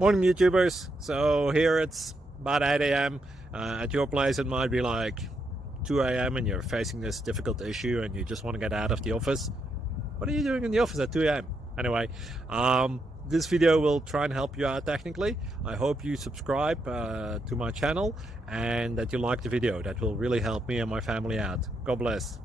Morning, YouTubers. So here it's about 8 a.m. At your place, it might be like 2 a.m. and you're facing this difficult issue and you just want to get out of the office. What are you doing in the office at 2 a.m.? Anyway, this video will try and help you out technically. I hope you subscribe to my channel and that you like the video. That will really help me and my family out. God bless.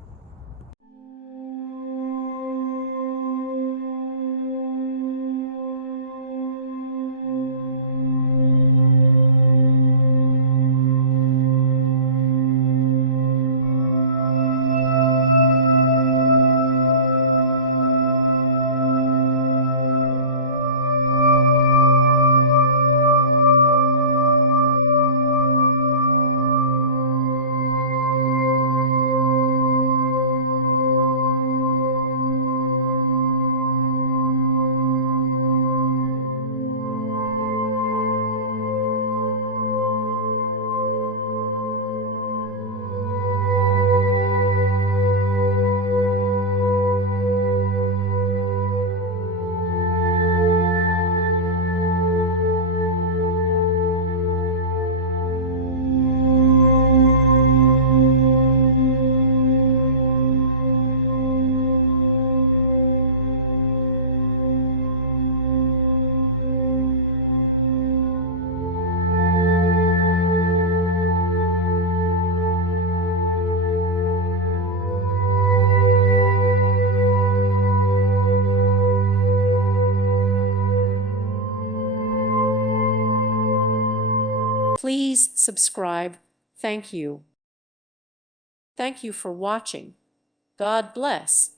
Please subscribe. Thank you. Thank you for watching. God bless.